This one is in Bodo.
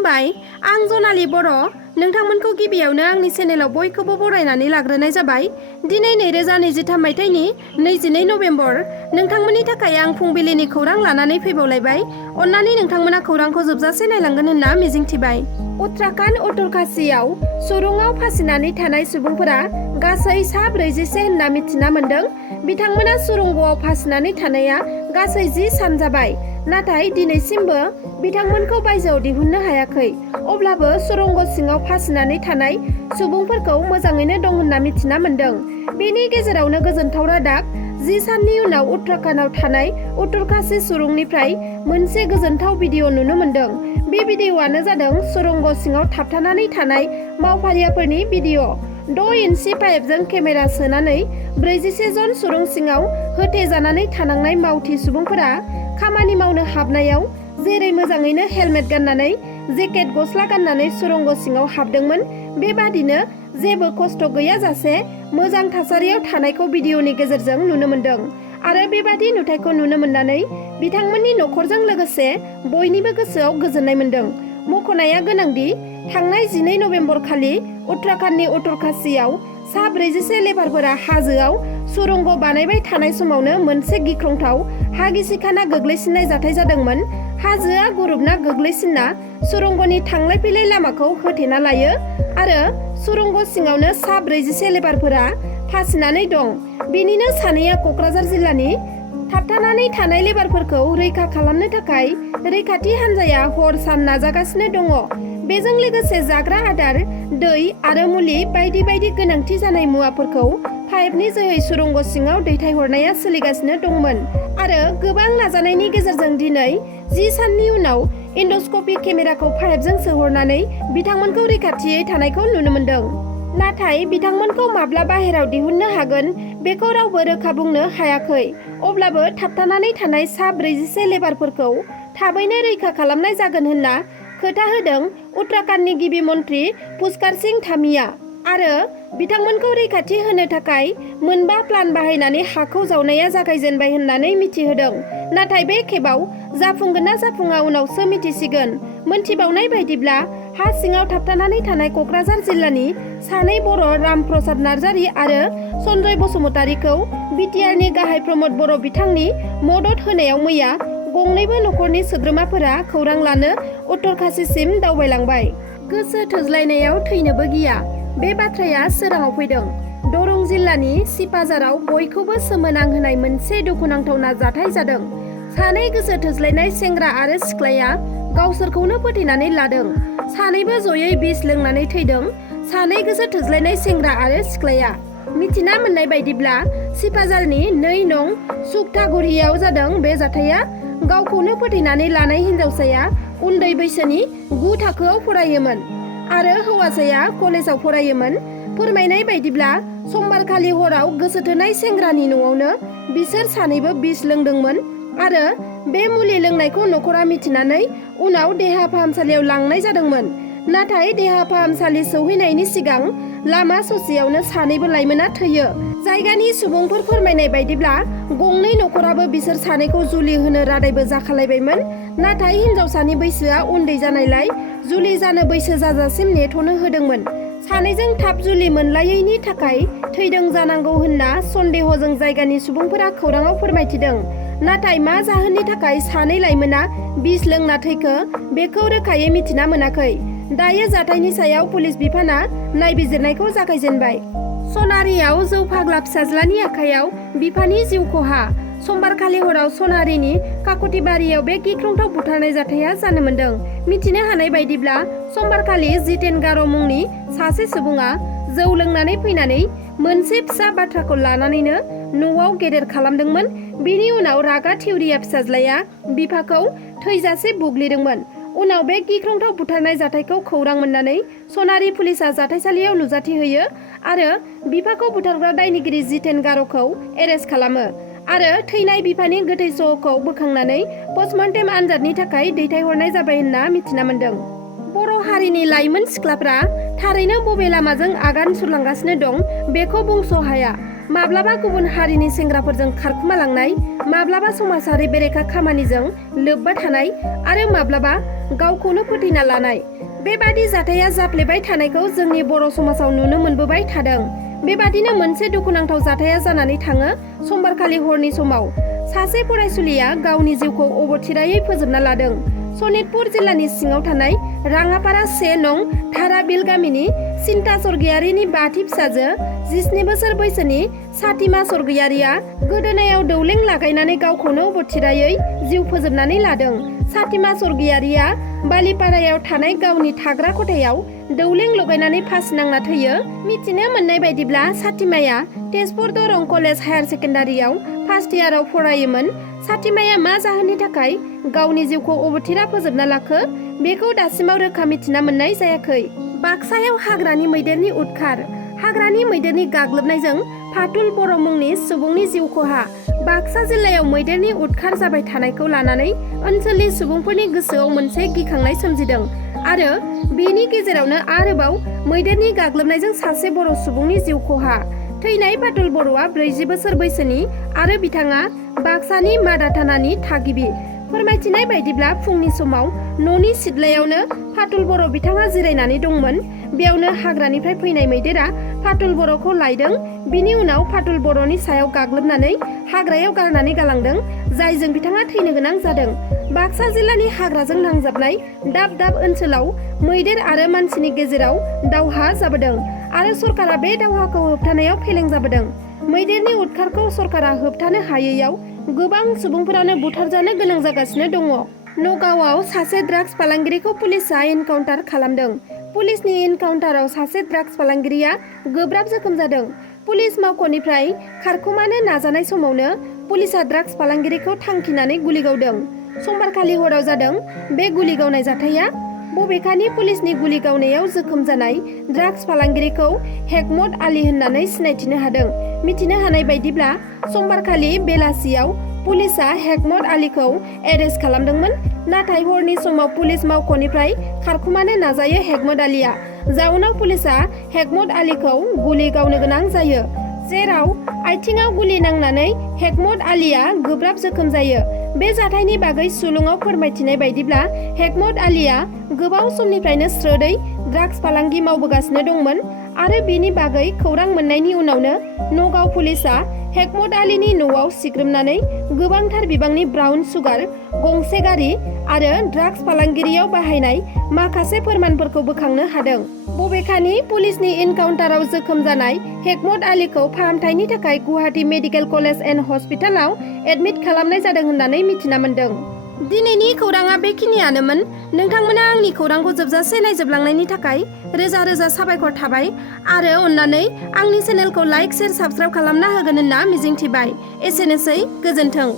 खुलुमबाय आं जनालि बर' नोंथांमोनखौ गिबियावनो आंनि चेनेलाव बयखौबो बरायनानै लाग्रोनाय जाबाय। दिनै 2023 मायथाइनि 22 नभेम्बर नोंथांमोननि थाखाय आं फुंबिलिनि खौरां लानानै फैबावलायबाय। अन्नानै नोंथांमोना खौरांखौ जोबजासे नायलांगोन होनना मिजिंथिबाय। उत्तराखन्ड उत्तरकाशीयाव सुरुंआव फासिनानै थानाय सुबुंफोरा गासै 46 होनना मिथिना मोन्दों। बिथांमोना सुरुंगआव फासिनानै थानाया गासै 10 सान जाबाय, नाथाय दिनैसिमबो बिथांमोनखौ बायजोआव दिहुननो हायाखै। अब्लाबो सुरुंग सिङाव फासिनानै थानाय सुबुंफोरखौ मोजाङैनो दं होनना मिथिना मोन्दों। बेनि गेजेरावनो गोजोनथाव रादाब, 10 साननि उनाव उत्तराखन्डआव थानाय उत्तरकाशी सुरुंनिफ्राय मोनसे गोजोनथाव भिडिअ नुनो मोन्दों। बे भिडिअआनो जादों सुरुंग सिङाव थाबथानानै थानाय मावफारियाफोरनि भिडिअ। 6 इन्सि पाइपजों केमेरा सोनानै 41 जन सुरुं सिङाव होथेजानानै थानांनाय मावथि सुबुंफोरा खामानि मावनो हाबनायाव जेरै मोजाङैनो हेलमेट गाननानै जेकेट गस्ला गाननानै सुरुंग सिङाव हाबदोंमोन, बेबादिनो जेबो खस्थ' गैयाजासे मोजां थासारियाव थानायखौ भिडिअनि गेजेरजों नुनो मोन्दों। आरो बेबादि नुथायखौ नुनो मोननानै बिथांमोननि नखरजों लोगोसे बयनिबो गोसोआव गोजोननाय मोन्दों। मख'नाया गोनांदि थांनाय 12 नभेम्बर खालि उत्तराखन्डनि उत्तरकाशीयाव 46 लेबारफोरा हाजोआव सुरुंग बानायबाय थानाय समावनो मोनसे गिख्रंथाव हा गिसिखाना गोग्लैसिननाय जाथाय जादोंमोन। हाजोआ गुरुबना गोग्लैसिनना सुरुंगनि थांलाय फैलाय लामाखौ होथेना लायो आरो सुरुंग सिङावनो 46 लेबारफोरा फासिनानै दं। बेनिनो सानैया क'क्राझार जिल्लानि थाबथानानै थानाय लेबारफोरखौ रैखा खालामनो थाखाय रैखाथि हान्जाया हर सान नाजागासिनो दङ। बेजों लोगोसे जाग्रा आदार, दै आरो मुलि बायदि बायदि गोनांथि जानाय मुवाफोरखौ पाइपनि जोहै सुरुंग सिङाव दैथायहरनाया सोलिगासिनो दंमोन आरो गोबां नाजानायनि गेजेरजों दिनै 10 साननि उनाव एन्डस्कपि केमेराखौ पाइपजों सोहरनानै बिथांमोनखौ रैखाथियै थानायखौ नुनो मोन्दों। नाथाय बिथांमोनखौ माब्ला बाहेराव दिहुननो हागोन बेखौ रावबो रोखा बुंनो हायाखै। अब्लाबो थाबथानानै थानाय 46 लेबारफोरखौ थाबैनो रैखा खालामनाय जागोन होनना खोथा होदों उत्तराखन्डनि गिबि मन्त्रि पुष्कर सिंह धामीआ। आरो बिथांमोनखौ रैखाथि होनो थाखाय मोनबा प्लान बाहायनानै हाखौ जावनाया जागायजेनबाय होननानै मिथिहोदों। नाथाय बे खेबाव जाफुंगोन ना जाफुङा उनावसो मिथिसिगोन। मोनथिबावनाय बायदिब्ला हा सिङाव थाबथानानै थानाय क'क्राझार जिल्लानि सानै बर' राम प्रसाद नार्जारी आरो सन्जय बसुमतारीखौ बिटिआरनि गाहाय प्रमद बर' बिथांनि मदद होनायाव मैया गंनैबो नखरनि सोद्रोमाफोरा खौरां लानो उत्तरकाशीसिम दावबायलांबाय। गोसो थोज्लायनायाव थैनोबो गिया, बे बाथ्राया सोराङाव फैदों। दरं जिल्लानि सिपाझाराव बयखौबो सोमोनांहोनाय मोनसे दुखुनांथावना जाथाय जादों। सानै गोसो थोज्लायनाय सेंग्रा आरो सिख्लाया गावसोरखौनो फोथैनानै लादों। सानैबो जयै बिस लोंनानै थैदों। सानै गोसो थोज्लायनाय सेंग्रा आरो सिख्लाया। मिथिना मोननाय बायदिब्ला सिपाझारनि 2 नं सुक्तागुरियाव जादों बे जाथाया। गावखौनो फोथैनानै लानाय हिन्जावसाया उन्दै बैसोनि 9 थाखोआव फरायोमोन आरो हौवासाया कलेजाव फरायोमोन। फोरमायनाय बायदिब्ला समबारखालि हराव गोसोथोनाय सेंग्रानि न'आवनो बिसोर सानैबो बिस लोंदोंमोन आरो बे मुलि लोंनायखौ नखरा मिथिनानै उनाव देहा फाहामसालियाव लांनाय जादोंमोन। नाथाय देहा फाहामसालि सौहैनायनि सिगां लामा ससेयावनो सानैबो लाइमोना थैयो। जायगानि सुबुंफोर फोरमायनाय बायदिब्ला गंनै नखराबो बिसोर सानैखौ जुलि होनो रादायबो जाखालायबायमोन। नाथाय हिन्जावसानि बैसोआ उन्दै जानायलाय जुलि जानो बैसो जाजासिम नेथ'नो होदोंमोन। सानैजों थाब जुलि मोनलायैनि थाखाय थैदों जानांगौ होनना सन्देहजों जायगानि सुबुंफोरा खौराङाव फोरमायथिदों। नाथाय मा जाहोननि थाखाय सानै लाइमोना बिस लोंना थैखो बेखौ रोखायै मिथिना मोनाखै। दायो जाथायनि सायाव पुलिस बिफाना नायबिजिरनायखौ जागायजेनबाय। सनारियाव जौ फाग्ला फिसाज्लानि आखायाव बिफानि जिउ खहा। समबारखालि हराव सनारिनि काकतिबारियाव बे गिख्रंथाव बुथारनाय जाथाया जानो मोन्दों। मिथिनो हानाय बायदिब्ला समबारखालि जितेन गार' मुंनि सासे सुबुङा जौ लोंनानै फैनानै मोनसे फिसा बाथ्राखौ लानानैनो न'आव गेदेर खालामदोंमोन। बिनि उनाव रागा थिउरिया फिसाज्लाया बिफाखौ थैजासे बुग्लिदोंमोन। उनाव बे गिख्रंथाव बुथारनाय जाथायखौ खौरां मोननानै सनारि पुलिसा जाथायसालियाव नुजाथि होयो आरो बिफाखौ बुथारग्रा दायनिगिरि जितेन गार'खौ एरेस्ट खालामो आरो थैनाय बिफानि गोथै सह'खौ बोखांनानै पस्टमर्टेम आनजादनि थाखाय दैथायहरनाय जाबाय होनना मिथिना मोन्दों। बर' हारिनि लाइमोन सिख्लाफ्रा थारैनो बबे लामाजों आगान सुरलांगासिनो दं बेखौ बुंस' हाया। माब्लाबा गुबुन हारिनि सेंग्राफोरजों खारखुमालांनाय, माब्लाबा समाजारि बेरेखा खामानिजों लोब्बा थानाय आरो माब्लाबा गावखौनो फोथैना लानाय। बेबादि जाथाया जाफ्लेबाय थानायखौ जोंनि बर' समाजाव नुनो मोनबोबाय थादों। बेबादिनो मोनसे दुखुनांथाव जाथाया जानानै थाङो। समबारखालि हरनि समाव सासे फरायसुलिया गावनि जिउखौ अबथिरायै फोजोबना लादों। सनितपुर जिल्लानि सिङाव थानाय राङापारा 1 नं धाराबिल गामिनि सिन्ता स्वर्गियारिनि 5थि फिसाजो 17 बोसोर बैसोनि सातिमा स्वर्गियारिया गोदोनायाव दौलें लागायनानै गावखौनो अबथिरायै जिउ फोजोबनानै लादों। सातिमा स्वर्गियारिया बालिपारायाव थानाय गावनि थाग्रा खथायाव दौलें लगायनानै फासि नांना थैयो। मिथिनो मोननाय बायदिब्ला सातिमाया तेजपुर दरं कलेज हायार सेकेन्डारियाव फार्स्ट इयाराव फरायोमोन। सातिमाया मा जाहोननि थाखाय गावनि जिउखौ अबथिरा फोजोबना लाखो बेखौ दासिमाव रोखा मिथिना मोननाय जायाखै। बाक्सायाव हाग्रानि मैदेरनि उदखार। हाग्रानि मैदेरनि गाग्लोबनायजों फाथुल बर' मुंनि सुबुंनि जिउ खहा। बाक्सा जिल्लायाव मैदेरनि उदखार जाबाय थानायखौ लानानै ओनसोलनि सुबुंफोरनि गोसोआव मोनसे गिखांनाय सोमजिदों आरो बेनि गेजेरावनो आरोबाव मैदेरनि गाग्लोबनायजों सासे बर' सुबुंनि जिउ खहा। थैनाय फाथुल बर'आ 40 बोसोर बैसोनि आरो बिथाङा बाक्सानि मादाथानानि थागिबि। फोरमायथिनाय बायदिब्ला फुंनि समाव न'नि सिथ्लायावनो फाथुल बर' बिथाङा जिरायनानै दंमोन। बेयावनो हाग्रानिफ्राय फैनाय मैदेरा फाथुल बर'खौ लायदों। बिनि उनाव फाथुल बर'नि सायाव गाग्लोबनानै हाग्रायाव गारनानै गालांदों, जायजों बिथाङा थैनो गोनां जादों। बाक्सा जिल्लानि हाग्राजों नांजाबनाय दाब दाब ओनसोलाव मैदेर आरो मानसिनि गेजेराव दावहा जाबोदों आरो सरकारा बे दावहाखौ होबथानायाव फेलें जाबोदों। मैदेरनि उदखारखौ सरकारा होबथानो हायैयाव गोबां सुबुंफोरानो बुथारजानो गोनां जागासिनो दङ। नगावआव सासे ड्राग्स फालांगिरिखौ पुलिसआ एनकाउन्टार खालामदों। पुलिसनि एनकाउन्टाराव सासे ड्राग्स फालांगिरिया गोब्राब जखम जादों। पुलिस मावख'निफ्राय खारखोमानो नाजानाय समावनो पुलिसआ ड्राग्स फालांगिरिखौ थांखिनानै गुलि गावदों। समबारखालि हराव जादों बे गुलि गावनाय जाथाया। बबेखानि पुलिसनि गुलि गावनायाव जोखोम जानाय ड्राग्स फालांगिरिखौ हेकमत आली होननानै सिनायथिनो हादों। मिथिनो हानाय बायदिब्ला समबारखालि बेलासियाव पुलिसआ हेकमत आलीखौ एरेस्ट खालामदोंमोन। नाथाय हरनि समाव पुलिस मावख'निफ्राय खारखोमानो नाजायो हेकमत आलीया। जाउनाव पुलिसआ हेकमत आलीखौ गुलि गावनो गोनां जायो, जेराव आथिङाव गुलि नांनानै हेकमत आलीया गोब्राब जोखोम जायो। बे जाथायनि बागै सुलुङाव फोरमायथिनाय बायदिब्ला हेकमत आलीया गोबाव समनिफ्रायनो स्रोदै ड्राग्स फालांगि मावबोगासिनो दंमोन आरो बिनि बागै खौरां मोननायनि उनावनो नगाव पुलिसआ हेकमत आलीनि न'आव सिग्रोमनानै गोबांथार बिबांनि ब्राउन सुगार, गंसे गारि आरो ड्राग्स फालांगिरियाव बाहायनाय माखासे फोरमानफोरखौ बोखांनो हादों। बबेखानि पुलिसनि एनकाउन्टाराव जोखोम जानाय हेकमत आलीखौ फाहामथायनि थाखाय गुवाहाटी मेडिकेल कलेज एन्ड हस्पिटालाव एडमिट खालामनाय जादों होननानै मिथिना मोन्दों। दिनैनि खौराङा बेखिनियानोमोन। नोंथांमोना आंनि खौरांखौ जोबजासे नायजोबलांनायनि थाखाय रोजा रोजा साबायखर थाबाय आरो अन्नानै आंनि चेनेलखौ लाइक, शेयार, साबस्क्राइब खालामना होगोन होनना मिजिंथिबाय। एसेनोसै, गोजोन्थों।